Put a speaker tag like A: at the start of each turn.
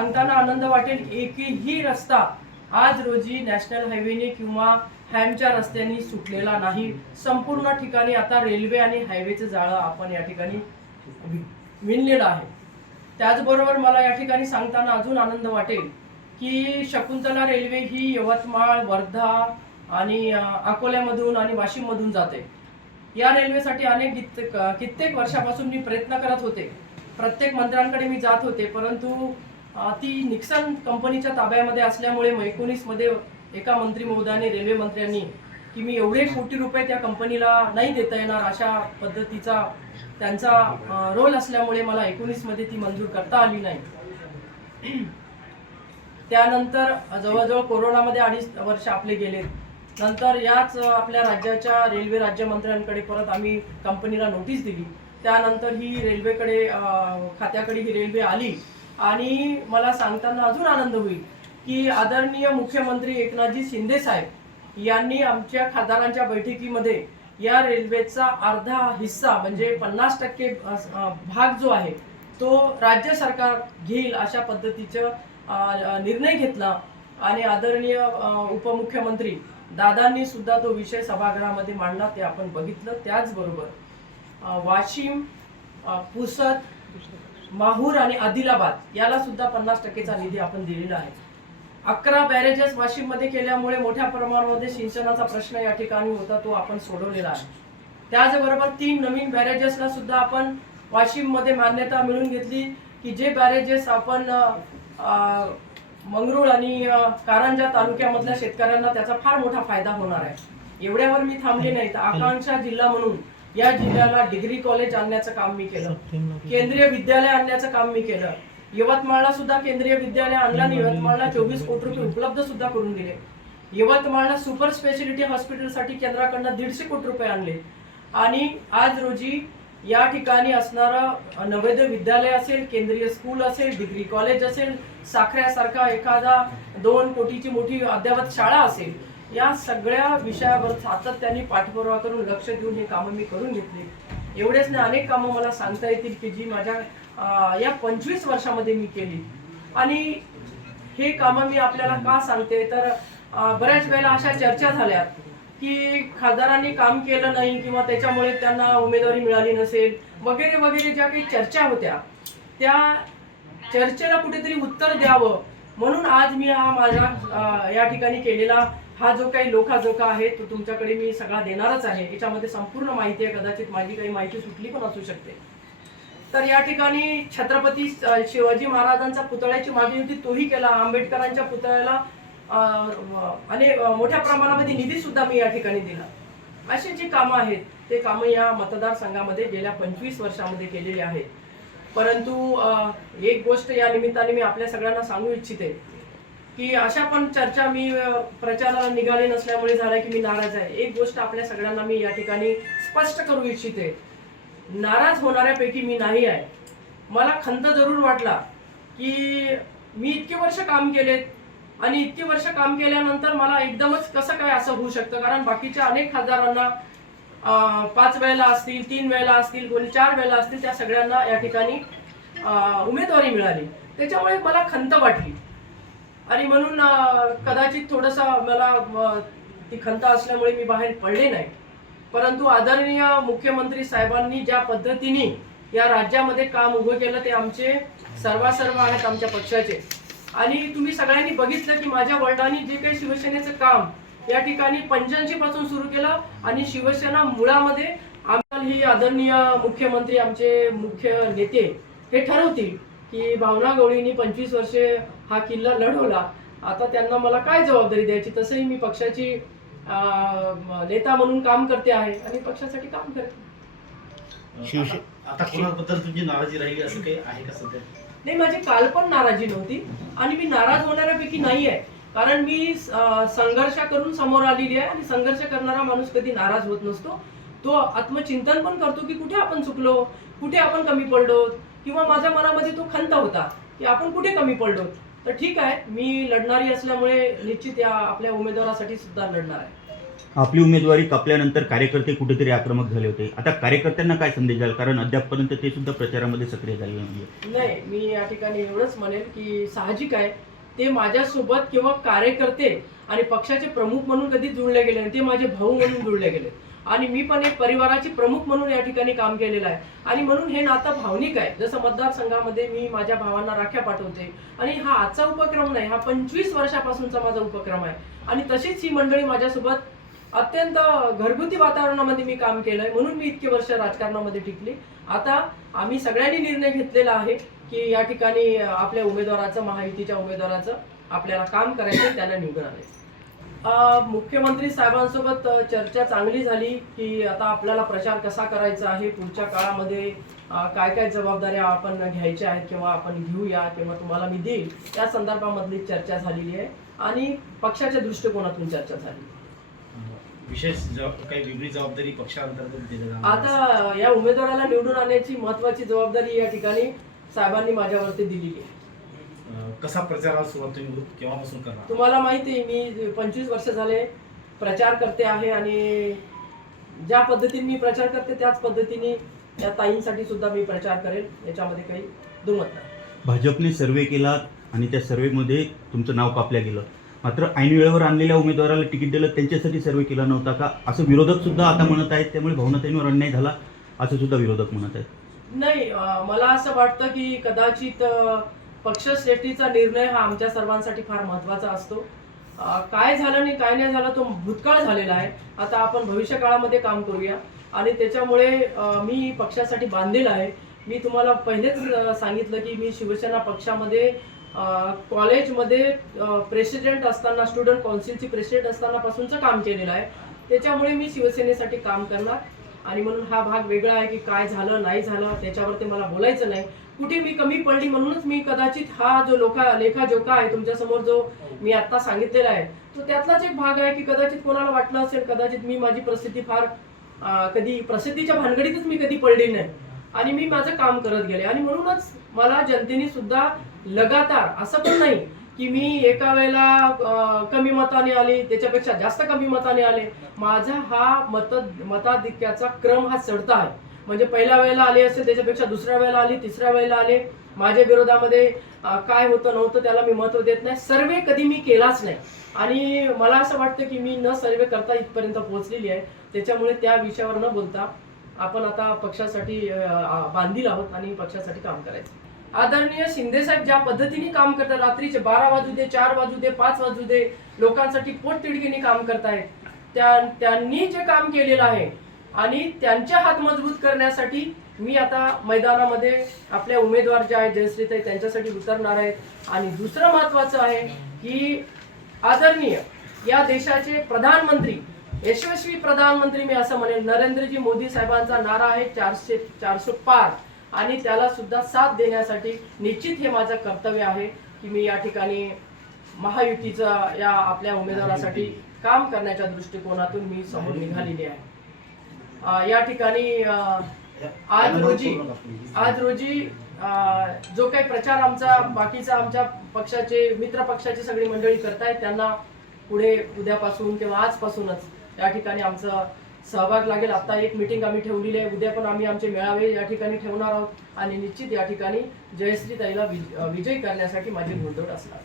A: सांगताना आनंद वाटेल एकही रस्ता आज रोजी नॅशनल हायवेने किंवा हॅमच्या रस्त्यांनी सुटलेला नाही. संपूर्ण ठिकाणी आता रेल्वे आणि हायवेचं जाळं आपण या ठिकाणी विणलेलं आहे. त्याचबरोबर मला या ठिकाणी सांगताना अजून आनंद वाटेल की शकुंतला रेल्वे ही यवतमाळ वर्धा आणि अकोल्यामधून आणि वाशिममधून जाते. या रेल्वेसाठी अनेक कित्येक कित्येक वर्षापासून मी प्रयत्न करत होते. प्रत्येक मंत्र्यांकडे मी जात होते परंतु ती निक्सन कंपनीच्या ताब्यामध्ये असल्यामुळे एकोणीसमध्ये एका मंत्री महोदयाने रेल्वे मंत्र्यांनी की मी एवढे कोटी रुपये त्या कंपनीला नाही देता येणार अशा पद्धतीचा त्यांचा रोल असल्यामुळे मला एकोणीसमध्ये ती मंजूर करता आली नाही. त्यानंतर जवळजवळ कोरोनामध्ये अडीच वर्ष आपले गेले नंतर याच आपल्या राज्याच्या रेल्वे राज्यमंत्र्यांकडे परत आम्ही कंपनीला नोटीस दिली. त्यानंतर ही रेल्वेकडे खात्याकडे ही रेल्वे आली. आणि मला सांगताना अजून आनंद होईल की आदरणीय मुख्यमंत्री एकनाथजी शिंदे साहेब यांनी आमच्या खासदारांच्या बैठकीमध्ये या रेल्वेचा अर्धा हिस्सा म्हणजे पन्नास टक्के भाग जो आहे तो राज्य सरकार घेईल अशा पद्धतीचं निर्णय घेतला. आणि आदरणीय उपमुख्यमंत्री दादांनी सुद्धा तो विषय सभागृहामध्ये मांडला ते आपण बघितलं. त्याचबरोबर वाशिम पुसत पुसद माहूर आणि आदिलाबाद याला सुद्धा पन्नास टक्केचा निधी आपण दिलेला आहे. अकरा बॅरेजेस वाशिममध्ये केल्यामुळे मोठ्या प्रमाणामध्ये सिंचनाचा प्रश्न या ठिकाणी होता तो आपण सोडवलेला आहे. त्याचबरोबर तीन नवीन बॅरेजेसला सुद्धा आपण वाशिममध्ये मान्यता मिळवून घेतली की जे बॅरेजेस आपण अ, मंगरुळ आणि कारंजा तालुक्यामधल्या शेतकऱ्यांना त्याचा फार मोठा फायदा होणार आहे. एवढ्यावर मी थांबले नाही. तर आकांक्षा जिल्हा म्हणून या जिल्ह्याला डिग्री कॉलेज आणण्याचं काम मी केलं. केंद्रीय विद्यालय आणण्याचं काम मी केलं. यवतमाळला सुद्धा केंद्रीय विद्यालय आणलं आणि यवतमाळला चोवीस कोटी रुपये उपलब्ध सुद्धा करून दिले. यवतमाळला सुपर स्पेशालिटी हॉस्पिटलसाठी केंद्राकडनं दीडशे कोटी रुपये आणले. आणि आज रोजी या ठिकाणी असणारं नवोदय विद्यालय असेल केंद्रीय स्कूल असेल डिग्री कॉलेज असेल साखऱ्यासारखा एखादा दोन कोटीची मोठी अद्यावत शाळा असेल या सगळ्या विषयावर सातत्याने पाठपुरावा करून लक्ष देऊन हे कामं मी करून घेतली. एवढेच नाही अनेक कामं मला सांगता येतील की जी माझ्या या पंचवीस वर्षामध्ये मी केली. आणि हे कामं मी आपल्याला का सांगते? तर बऱ्याच वेळेला अशा चर्चा झाल्या की खासदारांनी काम केलं नाही किंवा त्याच्यामुळे त्यांना उमेदवारी मिळाली नसेल वगैरे वगैरे ज्या काही चर्चा होत्या त्या चर्चेला कुठेतरी उत्तर द्यावं म्हणून आज मी हा माझा या ठिकाणी केलेला हा जो काही लोखाजोखा आहे तो तुमच्याकडे मी सगळा देणारच आहे. याच्यामध्ये संपूर्ण माहिती आहे कदाचित माझी काही माहिती सुटली पण असू शकते. तर या ठिकाणी छत्रपती शिवाजी महाराजांचा पुतळ्याची मागणी होती. तोही केला. आंबेडकरांच्या पुतळ्याला आणि मोठ्या प्रमाणामध्ये निधी सुद्धा मी या ठिकाणी दिला. अशी जी कामं आहेत ते कामं या मतदारसंघामध्ये गेल्या पंचवीस वर्षामध्ये केलेली आहेत. परंतु एक गोष्ट या निमित्ताने मी आपल्या सगळ्यांना सांगू इच्छिते. की अशा पण चर्चा मी प्रचाराला निघाले नसल्यामुळे झाल्या की मी नाराज आहे. एक गोष्ट आपल्या सगळ्यांना मी या ठिकाणी स्पष्ट करू इच्छिते. नाराज होणाऱ्यापैकी मी नाही आहे. मला खंत जरूर वाटला की मी इतके वर्ष काम केलेत आणि इतके वर्ष काम केल्यानंतर मला एकदमच कसं काय असं होऊ शकतं? कारण बाकीच्या अनेक खासदारांना पाच वेळेला असतील तीन वेळेला असतील कोणी चार वेळेला असतील त्या सगळ्यांना या ठिकाणी उमेदवारी मिळाली. त्याच्यामुळे मला खंत वाटली. आणि म्हणून कदाचित थोडंसं मला ती खंत असल्यामुळे मी बाहेर पडले नाही. परंतु आदरणीय मुख्यमंत्री साहेबांनी ज्या पद्धतीने या राज्यामध्ये काम उभं केलं ते आमचे सर्वासर्व आहेत आमच्या पक्षाचे. आणि तुम्ही सगळ्यांनी बघितलं की माझ्या वडिलांनी जे काही शिवसेनेचं काम या ठिकाणी पंच्याऐंशी पासून सुरू केलं आणि शिवसेना मुळामध्ये आम्हाला ही आदरणीय मुख्यमंत्री आमचे मुख्य नेते हे ठरवतील की भावना गवळींनी पंचवीस वर्षे हा किल्ला लढवला. आता त्यांना मला काय जबाबदारी द्यायची? तसंही मी पक्षाची नेता म्हणून काम करते आहे आणि पक्षासाठी काम करते
B: शिवसे-
C: आता- आता कोणाबद्दल तुमची नाराजी राहिली? असं काही आहे का सध्या?
A: नाही माझी काल पण नाराजी नव्हती आणि मी नाराज होणाऱ्यापैकी नाही आहे. कारण मी संघर्ष करून समोर आलेली आहे आणि संघर्ष करणारा माणूस कधी नाराज होत नसतो. तो आत्मचिंतन पण करतो की कुठे आपण चुकलो कुठे आपण कमी पडलो किंवा माझ्या मनामध्ये तो खंत होता की आपण कुठे कमी पडलो. तर ठीक आहे मी लढणारी असल्यामुळे निश्चित या आपल्या उमेदवारासाठी सुद्धा लढणार आहे.
B: आपली उमेदवारी कापल्यानंतर कार्यकर्ते कुठेतरी आक्रमक झाले होते. आता कार्यकर्त्यांना काय संदेश द्याल? कारण अद्यापपर्यंत ते सुद्धा प्रचारामध्ये सक्रिय झाले नाही
A: नाही मी या ठिकाणी एवढंच म्हणेल की साहजिक आहे. ते माझ्यासोबत किंवा कार्यकर्ते आणि पक्षाचे प्रमुख म्हणून कधी जुळले गेले नाही ते माझे भाऊ म्हणून जुळले गेले आणि मी पण एक परिवाराची प्रमुख म्हणून या ठिकाणी काम केलेलं आहे. आणि म्हणून हे नातं भावनिक आहे. जसं मतदारसंघामध्ये मी माझ्या भावांना राख्या पाठवते. आणि हा आजचा उपक्रम नाही हा पंचवीस वर्षापासूनचा माझा उपक्रम आहे. आणि तशीच ही मंडळी माझ्यासोबत अत्यंत घरगुती वातावरणामध्ये मी काम केलंय. म्हणून मी इतके वर्ष राजकारणामध्ये टिकली. आता आम्ही सगळ्यांनी निर्णय घेतलेला आहे की या ठिकाणी आपल्या उमेदवाराचं महायुतीच्या उमेदवाराचं आपल्याला काम करायचं त्यांना निवडून आणायचं मुख्यमंत्री साहेबांसोबत चर्चा चांगली झाली की आता आपल्याला प्रचार कसा करायचा आहे पुढच्या काळामध्ये काय काय जबाबदाऱ्या आपण घ्यायच्या आहेत किंवा आपण घेऊया किंवा तुम्हाला मी देईल या संदर्भामधली चर्चा झालेली आहे आणि पक्षाच्या दृष्टिकोनातून चर्चा झाली
C: विशेष काही वेगळी जबाबदारी पक्षांतर्गत.
A: आता या उमेदवाराला निवडून आणण्याची महत्वाची जबाबदारी या ठिकाणी साहेबांनी माझ्यावरती दिलेली आहे
C: कसा प्रचाराला सुरुवात तुम्ही केव्हापासून करणार?
A: तुम्हाला माहिती आहे मी पंचवीस वर्ष झाले प्रचार करते आहे आणि ज्या पद्धतीने मी प्रचार करते त्याच पद्धतीने या ताईंसाठी सुद्धा मी प्रचार करेल याच्यामध्ये काही दुमत नाही.
B: भाजपने सर्वे केला आणि त्या सर्वेमध्ये तुमचं नाव कापलं गेलं. मात्र ऐन वेळेवर आणलेल्या उमेदवाराला तिकीट दिलं त्यांच्यासाठी सर्वे केला नव्हता का? असं विरोधक सुद्धा आता म्हणत आहेत त्यामुळे भावनाताईंवर अन्याय झाला असं सुद्धा विरोधक म्हणत आहेत.
A: नाही अं, मला असं वाटतं की कदाचित अं, पक्षश्रेष्ठीचा निर्णय हा आमच्या सर्वांसाठी फार महत्त्वाचा असतो. काय झालं आणि काय नाही झालं तो भूतकाळ झालेला आहे. आता आपण भविष्य काळामध्ये काम करूया. आणि त्याच्यामुळे मी पक्षासाठी बांधील आहे. मी तुम्हाला पहिलेच सांगितलं की मी शिवसेना पक्षामध्ये कॉलेजमध्ये प्रेसिडेंट असताना स्टुडंट काउन्सिलची प्रेसिडेंट असतानापासूनचं काम केलेलं आहे. त्याच्यामुळे मी शिवसेनेसाठी काम करणार. आणि म्हणून हा भाग वेगळा आहे की काय झालं नाही झालं त्याच्यावरती मला बोलायचं नाही. कुठे मी कमी पडली म्हणूनच मी कदाचित हा जो लोका लेखाजोखा आहे तुमच्यासमोर जो मी आता सांगितलेला आहे तो त्यातलाच एक भाग आहे की कदाचित कोणाला वाटलं असेल कदाचित मी माझी प्रसिद्धी फार कधी प्रसिद्धीच्या भानगडीतच मी कधी पडली नाही. आणि मी माझं काम करत गेले. आणि म्हणूनच मला जनतेने सुद्धा लगातार असं पण नाही की मी एका वेळेला कमी मताने आले त्याच्यापेक्षा जास्त कमी मताने आले. माझा हा मत मताधिक्याचा क्रम हा चढता आहे. म्हणजे पहिल्या वेळेला आले असेल त्याच्यापेक्षा दुसऱ्या वेळेला आले तिसऱ्या वेळेला आले. माझ्या विरोधामध्ये काय होतं नव्हतं त्याला मी महत्त्व देत नाही. सर्वे कधी मी केलाच नाही. आणि मला असं वाटतं की मी न सर्वे करता इथपर्यंत पोहोचलेली आहे. त्याच्यामुळे त्या विषयावर न बोलता आपण आता पक्षासाठी बांधील आहोत आणि पक्षासाठी काम करायचं. आदरणीय शिंदे साहेब ज्या पद्धतीने काम करतात रात्रीचे बारा वाजू दे चार वाजू दे पाच वाजू दे लोकांसाठी पोटतिडकीने काम करतायत. त्या त्यांनी जे काम केलेलं आहे आणि त्यांचे हात मजबूत करण्यासाठी मी आता मैदानामध्ये आपल्या उमेदवार जे आहेत जयश्रीताई त्यांच्यासाठी उतरणार आहेत. आणि दुसरं महत्वाचं आहे की आदरणीय या देशाचे प्रधानमंत्री यशस्वी प्रधानमंत्री मी असं म्हणेल नरेंद्रजी मोदी साहेबांचा नारा आहे चारशे चारशे पार. आणि त्याला सुद्धा साथ देण्यासाठी निश्चित हे माझं कर्तव्य आहे की मी या ठिकाणी महायुतीचा या आपल्या उमेदवारासाठी काम करण्याच्या दृष्टिकोनातून मी समोर निघालेली आहे. या ठिकाणी आज रोजी आज रोजी जो काही प्रचार आमचा बाकीचा आमच्या पक्षाचे मित्र पक्षाची सगळी मंडळी करतायत त्यांना पुढे उद्यापासून किंवा आजपासूनच या ठिकाणी आमचा सहभाग लागेल. आता एक मिटिंग आम्ही ठेवलेली आहे. उद्या पण आम्ही आमचे मेळावे या ठिकाणी ठेवणार आहोत. आणि निश्चित या ठिकाणी जयश्री ताईला विजयी करण्यासाठी माझी घोडदौड असणार.